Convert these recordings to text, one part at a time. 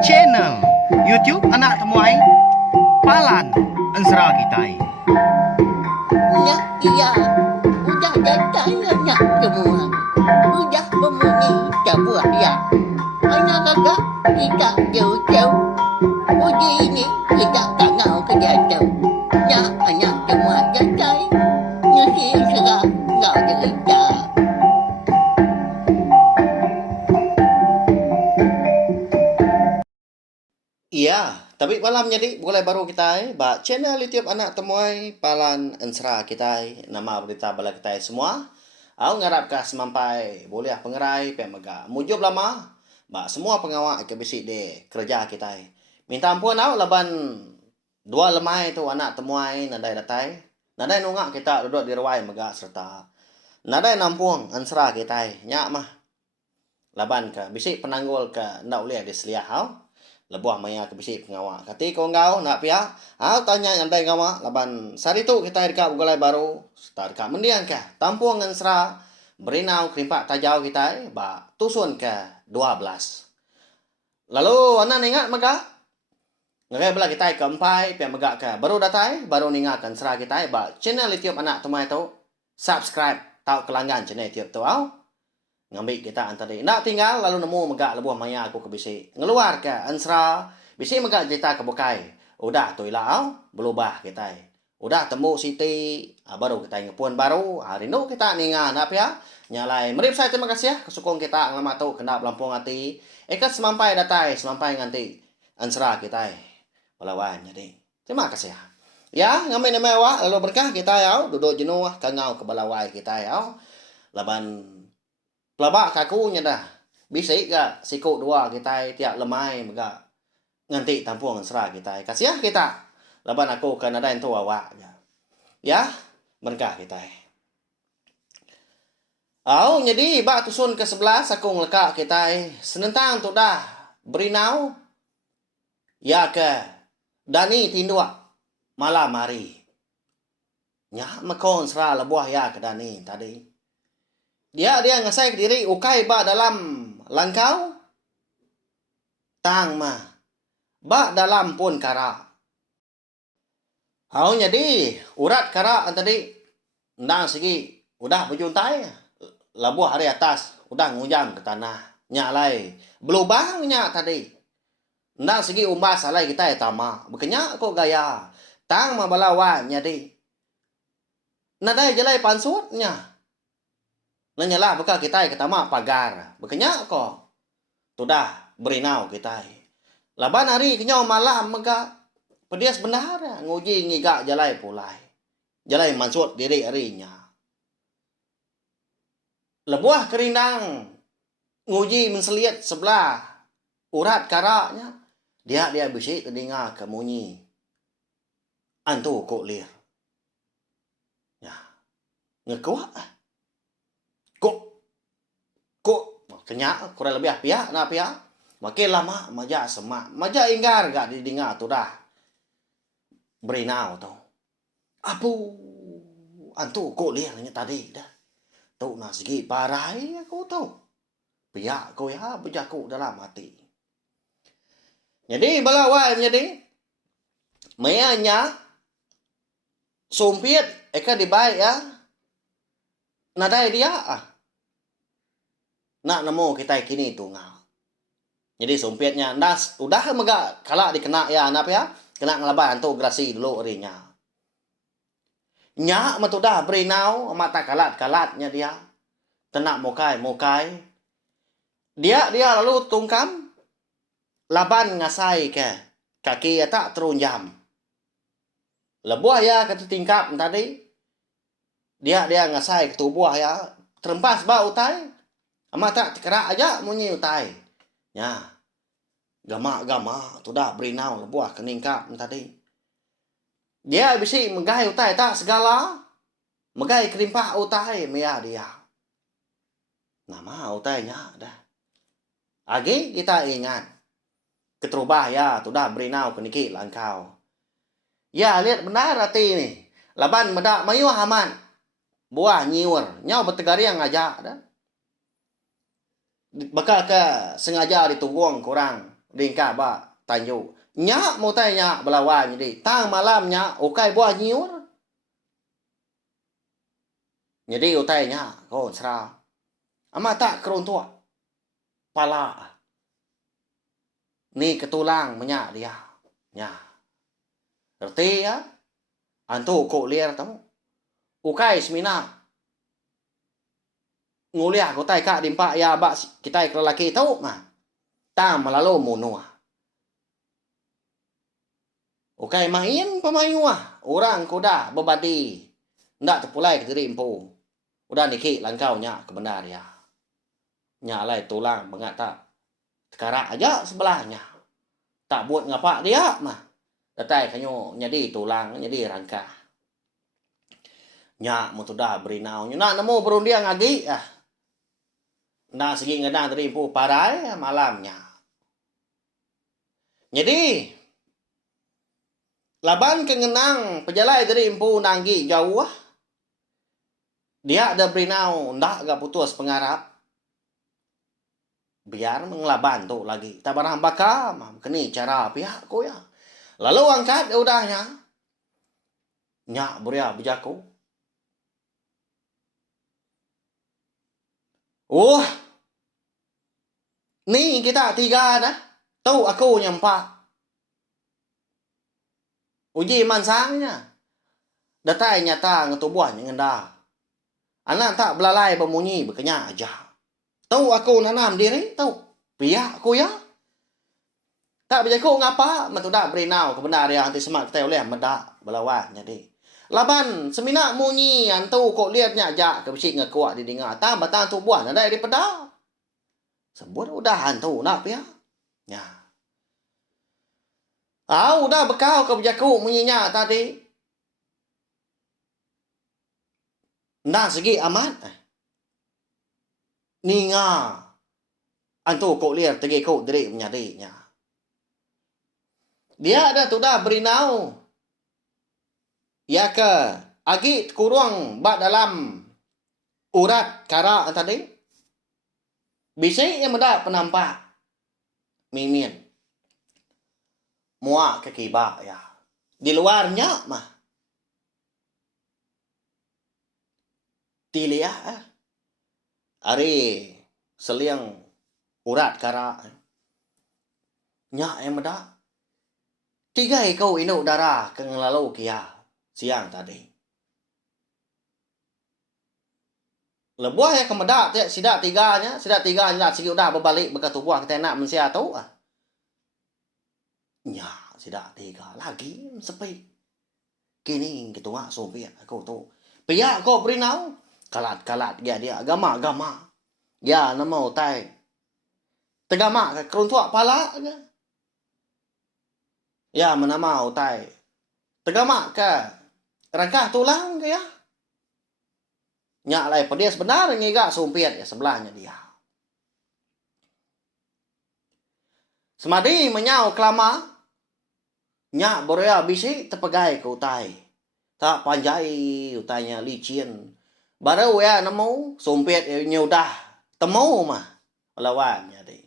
channel YouTube anak temuai Palan Ensra Kitai. Ya, iya. Udah datang anak semua. Udah memenuhi sebuah ya. Anak kakak tidak jauh-jauh. Uji ini tidak kenal kejatuh. Ya, anak semua datang. Nyusi serah nggak cerita. Iya, tapi malam jadi boleh baru kita ba channel YouTube anak temuai Palan Ensra kita nama berita bala kita semua. Aku ngarap ka semampai boleh pengerai pe mega. Mujub lama ba semua pengawak ke bisi de kerja kita. Minta ampun au laban dua lemai tu anak temuai nadai datai. Nadai nungak kita duduk di ruai mega serta. Nadai nampung Ensra kita nyak mah. Laban ka bisi penanggul ke ndak boleh diseliah au. Lebuah maya ke bisi pengawak. Kati kau ngau nak pia. Tanya andai ngau laban sari tu kita dekat Bugolai baru. Start dekat mendiang ke. Tampung Ensra berinau kerimpak tajau kita ba tusun ke 12. Lalu anak ingat mega. Ngagai bela kita ke empai pia mega ke. Baru datai baru ningat Ensra kita ba channel YouTube anak temai tu subscribe tau kelanggan channel YouTube tu au. Ngambil kita antara nak tinggal lalu nemu megak lebuah maya aku ke bisi ngeluar ke Ensra bisi megak cerita ke bukai udah tu ilau berubah kita udah temu Siti baru kita ngepun baru hari nu kita ningan apa ya nyalai merip saya terima kasih ya kesukong kita ngelamat tu kena pelampung hati ikat semampai datai semampai nganti Ensra kita melawan jadi terima kasih ya ngambil nama awak lalu berkah kita ya duduk jenuh kangau ke balawai kita ya laban pelabak kakunya dah. Bisik ka siku dua kita tiap lemai mega nganti tampung Ensra kita. Kasih kita. Laban aku kan ada yang tu awak. Ya, berkah kita. Jadi bak tusun ke-11 aku ngelekak kita. Senentang tu dah berinau. Ya ke Dani tindua malam hari. Ya, makon Ensra lebuah ya ke Dani tadi. Dia ngasai ke diri ukai ba dalam langkau tang mah ba dalam pun kara. Jadi urat kara tadi ndang segi udah berjuntai labuh hari atas udah ngujam ke tanah nyalai belubangnya tadi ndang segi umbas alai kita tama bekenya kok gaya tang mah balawan jadi nadai jelai pansutnya Nanyalah bekal kita ketama pagar. Bekenya kok. Tudah berinau kita. Laban hari kenyau malam mega pedias benar nguji ngigak jalai pulai. Jalai mansut diri harinya. Lebuah kerindang nguji menseliat sebelah urat karaknya. Dia bisik kedengar kemunyi. Antu kok lir. Ya. Ngekuat kok makanya kurang lebih pihak na pihak makin lama maja semak maja inggar gak didengar tu dah berinau tu apu antu kok liarnya tadi dah tu nak segi parai aku tahu pihak kau ya berjaku dalam hati jadi balawai jadi mayanya sumpit eka dibaik ya nadai dia nak nemu kita kini tu ngau. Jadi sumpitnya ndas udah mega kala dikena ya anak ya. Kena ngelaban tu grasi dulu rinya. Nya matu dah berinau mata kalat-kalatnya dia. Tenak mokai. Dia lalu tungkam laban ngasai ke kaki tak terunjam. Lebuah ya kata tingkap tadi. Dia ngasai ke tubuh ya terempas bau tai. Ama tak kerak aja munyi utai. Ya. Gama tu dah berinau lebuah keningkap tadi. Dia bisi megai utai tak segala. Megai kerimpak utai mea dia. Nama utainya dah. Agi kita ingat. Keterubah ya tu dah berinau keniki langkau. Ya lihat benar hati ni. Laban medak mayu haman. Buah nyiur. Nyau bertegari yang ngajak dah. Bakal ke sengaja ditungguang korang Dingka ba tanyo. Nya mo tay nya belawan jadi. Tang malam nya ukai buah nyiur. Jadi utai nya ko sra. Ama tak kerontua. Pala. Ni ketulang menyak dia. Nya. Ngerti ya? Antu ko liar tamu. Ukai semina. Nguliah ko tay ka dimpa ya ba kita lelaki tahu mah. Ta malalo munua. Ukai main pemainua. Orang koda bebadi. Ndak terpulai ke diri empu. Udah niki langkau nya kebenar ya. Nya lai tulang mengata. Sekarang aja sebelahnya. Tak buat ngapa dia mah. Datai kanyo nyadi tulang nyadi rangka. Nya mutuda berinau nya nak nemu berundiang lagi ah. Nah segi ngadang tadi empu parai malamnya. Jadi laban kengenang pejalai dari empu nanggi jauh ah. Dia ada berinau ndak gak putus pengarap. Biar mengelaban tu lagi. Tak barang baka keni cara pihak ko ya. Lalu angkat udahnya. Nya buria bijaku. Ni kita tiga dah. Tahu aku nyampak. Uji mansangnya. Datai nyata ngetubuan yang ngendah. Anak tak belalai bemunyi berkenyak aja. Tahu aku nanam diri, tahu. Pihak aku ya. Tak berjaku ngapa, mentudak berinau kebenar yang anti semak kita oleh medak belawan jadi. Laban semina munyi antu kok liatnya aja kebisik ngekuat didengar. Tak batang tubuhan ada di peda. Sebut udah hantu nak pihak. Ya. Udah bekau kebijaku munyinya tadi. Nah segi amat. Ninga. Antu kok liar tegi kok diri menyadinya. Dia ada tudah berinau. Ya ke. Agi kurang bak dalam urat kara tadi. Bisa yang mendak penampak. Mimin. Muak ke kiba ya. Di luarnya mah. Tilia. Ari seliang urat kara. Nya yang mendak. 3 ekor induk darah ke ngelalu kia siang tadi. Lebuah ya kemedak sidak 3-nya, sidak 3 segi udah berbalik bekat tubuh kita nak mensia tahu ah. Nya sidak 3 lagi sepi. Kini gitu ngak Soviet aku tu. Pihak kau berinau kalat dia agama. Ya nama tai. Tegama ke keruntuak pala ke. Ya menama utai. Tegama ke rangkah tulang ke ya. Nyak lai pedia sebenar ngiga sumpit ya sebelahnya dia. Semadi menyau kelama. Nyak borea bisi terpegai ke utai. Tak panjai utainya licin. Baru ya nemu sumpit nyudah. Temu mah. Lawannya deh.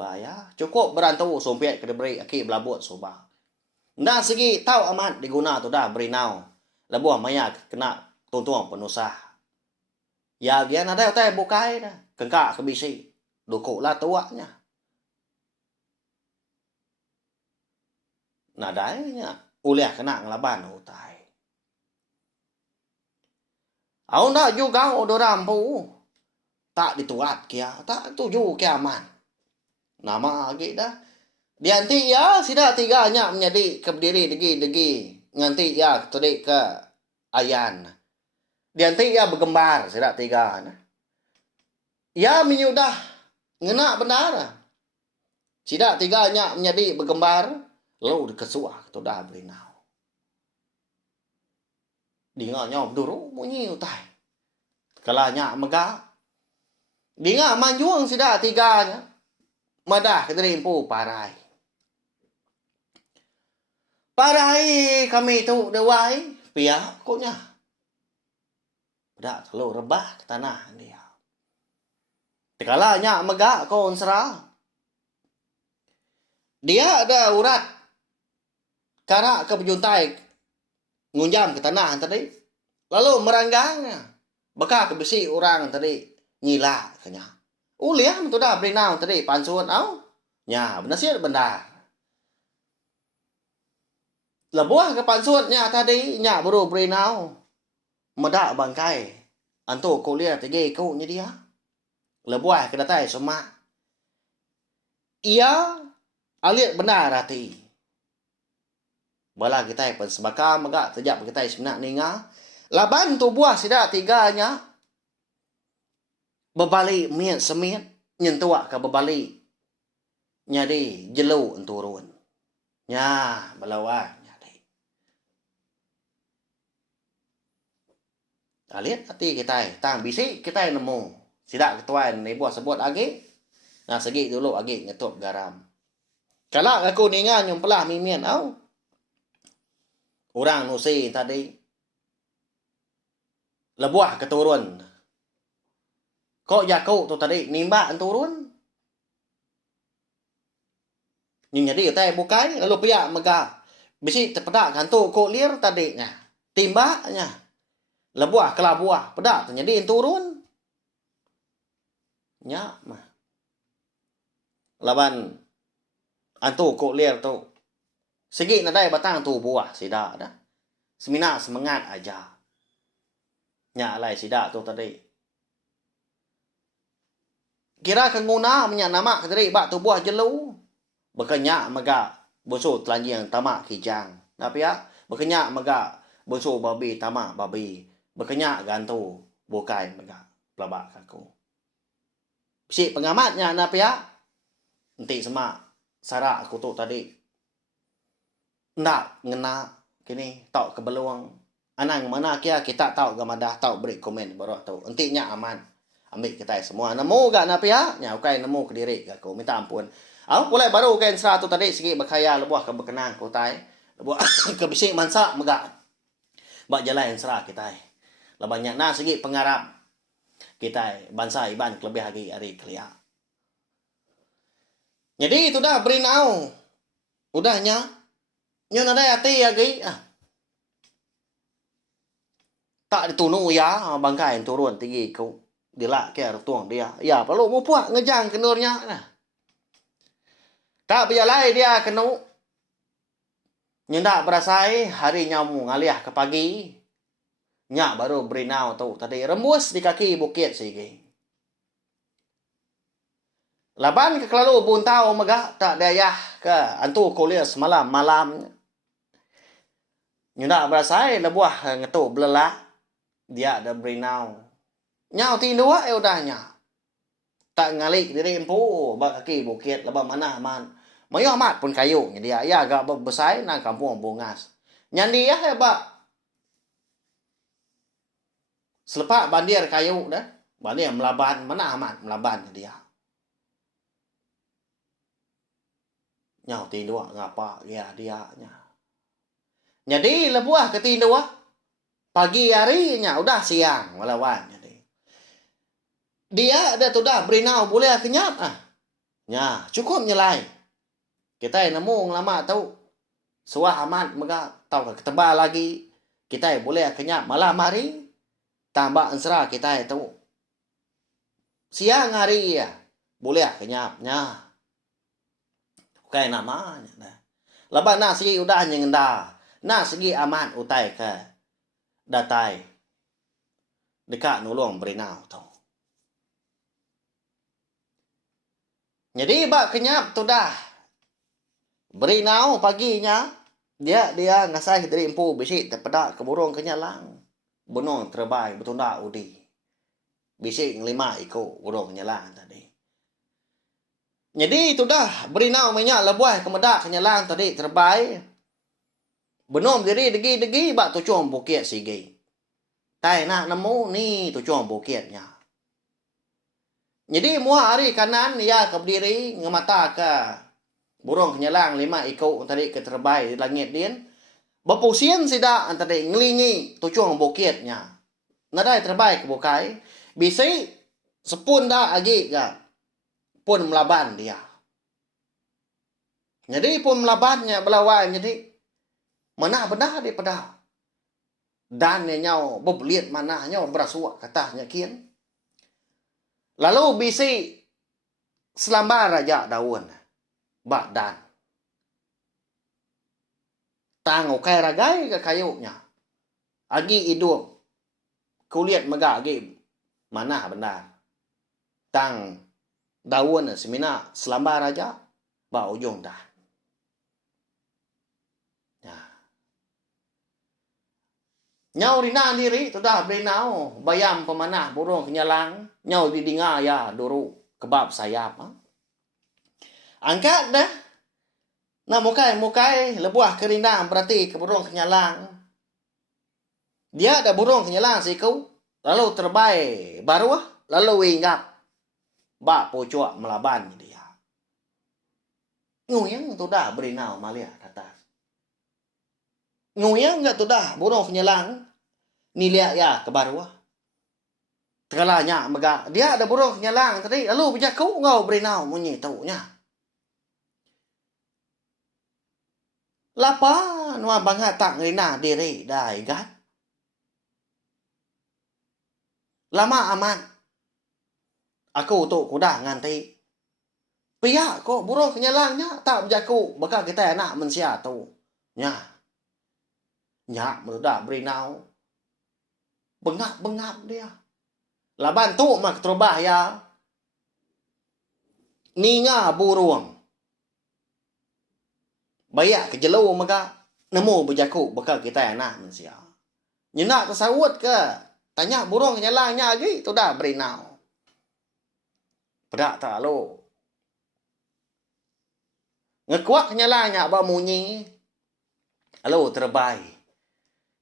Bahaya. Cukup berantu sumpit ke diberi aki belabut sobah. Nda segi tahu amat diguna tu dah berinau. Lebuah maya kena tuntung penusah. Ya dia ada utai bukai dah. Kengkak kebisi. Dukuk lah tuaknya. Nadainya. Uliah kena ngelaban utai. Au ndak juga odorampu. Tak dituat kia. Tak tuju kiaman. Nama lagi dah. Dianti ya sida 3-nya menjadi keberdiri degi nganti ya tadi ke ayan. Dianti ya bergembar sida 3. Ya menyudah ngena benar. Sida 3-nya menjadi bergembar lalu dikesuah tu dah berinau. Dinga berduru bunyi utai. Kalanya megah. Dinga manjuang sida 3-nya. Madah keterimpu parai. Parai kami tu dewai. Pihak koknya. Dah terlalu rebah ke tanah dia. Tekalanya megak kon serah. Dia ada urat karena ke bejuntai ngunjam ke tanah tadi. Lalu meranggangnya. Baka ke besi orang tadi nyila kanya. Uliah tu dah berinau tadi pansuan au. Nya benar sih benar. Lebuah ke pansuannya tadi nya baru berinau. Medak bangkai. Antu kuliah tegi kau nya dia. Lebuah ke datai semua. Ia alit benar hati. Bala kita pun sebaka megak sejak kita sebenak ninga. Laban tu buah sida tiganya. Berbalik miat semit. Nyentuak ke berbalik. Nyadi jelu turun. Nya balawan. Nyadi. Alit hati kita. Tang bisik kita nemu. Sida ketuan ni buah sebut lagi. Nah segi dulu lagi ngetup garam. Kalau aku ningan yang pelah mimian au. Orang nusi tadi. Lebuah keturun. Kok jaku tu tadi nimba turun. Nhưng jadi kita bukai lalu pihak megah. Bisi terpedak kantu kok lir tadi nya. Timba nya. Lebuah kelabuah pedak terjadi turun. Nya mah. Laban antu kok lir tu. Segi nadai batang tu buah sida dah. Semina semangat aja. Nya lai sida tu tadi. Kira kenguna menyak nama tadi bak tu buah jelu. Bekenyak mega boso telanjang tamak kijang. Tapi ya, bekenyak mega boso babi tamak babi. Bekenyak gantu bukai mega pelabak aku. Si pengamatnya napi ya. Nanti semak sarak aku tu tadi. Ndak ngena kini tau ke beluang. Anang mana kia kita tau gamadah tau beri komen baru tau. Entinya aman. Ambil kita semua. Nemu gak napi ya? Nya ukai nemu ke diri aku minta ampun. Aku boleh baru kain seratu tadi segi berkaya lebuah ke berkenang kutai. Lebuah ke bisik mansak megak. Bak jalan serah kita. Lebahnya nah segi pengarap kita bangsa iban lebih lagi hari kelia. Jadi itu dah berinau. Udahnya. Nyo nadai hati lagi. Tak ditunu ya bangkai turun tinggi kau. Dilak ke tuang dia. Ya perlu mau puak ngejang kenurnya. Tak berjalan dia kena. Nyendak berasai hari nyamu ngaliah ke pagi. Nyak baru berinau tu tadi rembus di kaki bukit sigi. Laban ke kelalu buntau megak tak dayah ke antu kuliah semalam malam. Nyendak berasai lebuah ngetuk belelak. Dia ada berinau. Nyau tindua udahnya. Tak ngalik diri empu bak kaki bukit lebar mana man. Mayo amat pun kayu dia ya agak besar nang kampung bungas. Nyandi ya hebat. Selepas bandir kayu dah. Bandir melaban mana amat melaban dia. Nyau tindua ngapa ya dia nya. Jadi lebuah ke tindua pagi harinya udah siang melawan jadi. Dia ada tu dah berinau boleh kenyap Nya cukup nyelai. Kita nemu lama tahu. Suah amat mega tahu ketebal lagi. Kita boleh kenyap malam hari. Tambah ensera kita tahu. Siang hari ya. Boleh kenyapnya. Bukan namanya dah. Lepas nak segi udah nyengenda. Nak segi aman utai ke datai. Dekat nulung berinau tahu. Jadi bak kenyap tu dah. Berinau paginya dia ngasai dari empu bisik terpedak ke burung kenyalang. Bunung terbaik betul tak udi. Bisik 5 ikut burung kenyalang tadi. Jadi itu dah berinau minyak lebuah kemedak kenyalang tadi terbaik. Benum diri degi bak tucung bukit sigi. Tai nak nemu ni tucung bukitnya. Jadi muah hari kanan ya ke berdiri ngemata ke burung kenyalang 5 ikut tadi ke terbaik di langit dia. Berpusian sida tadi ngelingi tucung bukitnya. Nadai terbaik bukai. Bisa sepun dah lagi ke. Pun melaban dia. Jadi pun melabannya belawai jadi mana benar di pada dan nhau beliat mana nhau berasuak katanya kian. Lalu bisi selamba raja daun bak dan tango kai ragai ke kayunya. Agi iduk kuliat megak agi mana benar. Tang daun semina selamba raja ba ujung dah. Nyau rina diri tu dah berinau bayam pemanah burung kenyalang nyau didinga ya duru kebab sayap. Angkat dah. Nah mukai lebuah kerindang berarti ke burung kenyalang. Dia ada burung kenyalang siku lalu terbaik baru lalu ingat bak pocok melaban dia. Nguyang tu dah berinau malia atas. Nguyang enggak tu dah burung kenyalang nilia ya ke baru. Terkalanya mega dia ada burung kenyalang tadi lalu berjaku ngau berinau munyi taunya. Lapa nuah bangha tak ngerina diri dah igat. Lama aman. Aku tu kuda nganti. Pihak kok burung kenyalangnya tak berjaku bakal kita nak mensia tu. Nya. Nya merudak berinau. Bengap dia. Laban tu mak terubah ya. Ninga burung. Bayak ke jelu maka nemu berjaku bakal kita nak mensia. Nyenak tersawut ke? Tanya burung kenyalangnya lagi tu dah berinau. Pedak tak lo. Ngekuak kenyalangnya ba munyi. Alo terbaik.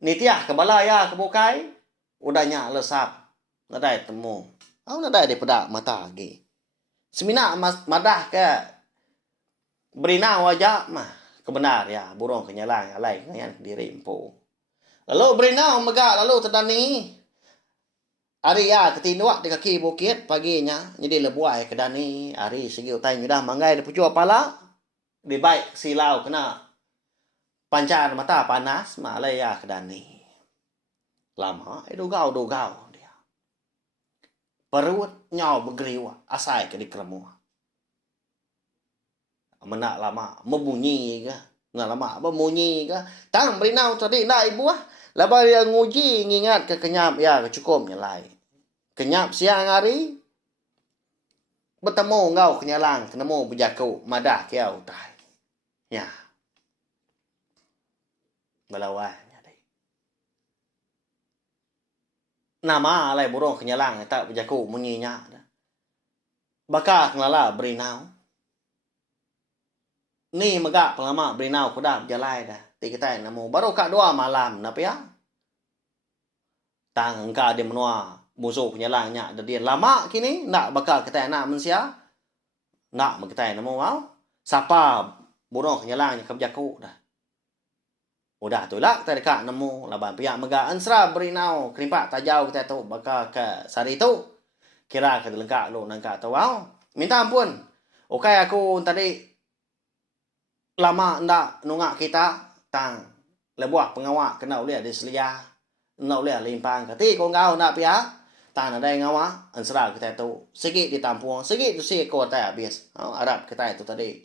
Nitiah ke balaya ke bukai. Udahnya lesap. Nadai temu. Au nadai di pedak mata lagi. Semina madah ke berinau wajak mah. Kebenar ya burung kenyalang alai ngayan diri empu. Lalu berinau megak lalu terdani. Ari ya ketinduak di kaki bukit paginya jadi lebuai ke dani ari segi utai nyudah manggai di pucuk pala di baik silau kena pancar mata panas malai ya ke dani. Lama dogau dia. Perut nyau bergeriwa asai ke di keremu. Menak lama membunyi ke. Nak lama membunyi ke. Tang berinau tadi nak ibu ah. Lepas dia nguji ngingat ke kenyap ya ke cukup nyelai. Kenyap siang hari bertemu ngau kenyalang kenemu berjaku madah kiau tai. Ya. Belawai jadi. Nama alai burung kenyalang tak berjaku munyinya. Bakal ngelala berinau. Ni megak pelama berinau kuda berjalai dah. Kita nemu baru kak 2 malam napa ya? Tang engka dia menua musuh penyalangnya dia lama kini nak bakal kita nak mensia. Nak kita nemu mau. Siapa burung penyalangnya ke berjaku dah. Udah tu lah kita dekat nemu laban pihak megak ansra berinau kerimpak tajau kita tu bakal ke sari tu. Kira ke lengkap lu nangka tu wow. Minta ampun. Okey aku tadi lama ndak nungak kita tang lebuah pengawak kena uliah di selia nak uliah limpang kati kau ngau nak pihak tang ada ngawa ansra kita tu sikit ditampung sikit tu si ko ta habis Arab kita itu tadi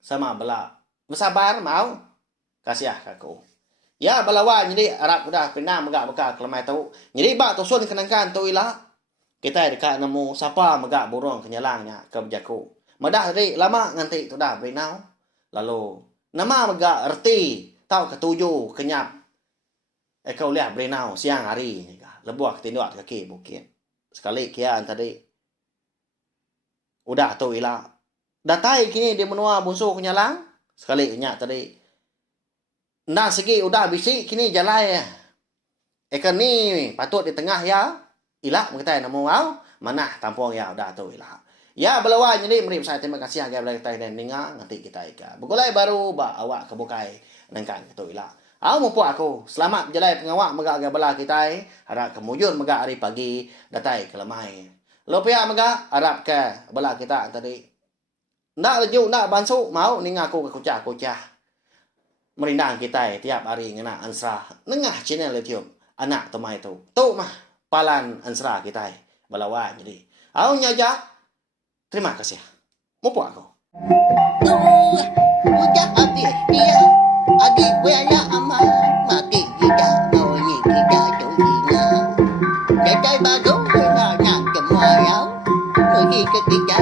sama bela bersabar mau kasih aku ya balawa jadi Arab udah pernah megak bekal kelemai tu jadi bak tu sun kenangkan tu ilah kita dekat nemu siapa megak burung kenyalangnya ke berjaku madah tadi lama nganti tu dah berinau lalu nama megak erti tau ketujuh kenyap kau lihat berinau siang hari lebuah ketinduak kaki bukit sekali kian tadi udah tu ilah datai kini dia menua bunsu kenyalang sekali kenyak tadi nah segi udah bisi kini jalai ikan ni patut di tengah ya ilah kita nemu mau mana tampung ya udah tu ilah. Ya belawa jadi meri saya terima kasih agak bela kita dan dengar nanti kita ika. Begulai baru ba awak kebukai nangkan gitu ilah. Mumpuk aku selamat berjalan pengawak megak agak bela kita harap kemujur megak hari pagi datai ke lemai. Lo pihak megak harap ke bela kita tadi Ndak leju ndak bansu mau ning aku ke kocah-kocah. Merindang kita tiap hari ngena ansra. Nengah channel YouTube anak temai tu. Tu mah palan ansra kita balawan jadi. Au nyaja. Terima kasih. Mupo aku. Udah habis dia. Adik bela aman. Mati tidak noni tidak jodinya. Jadi baru nak semua yang. Noni ketika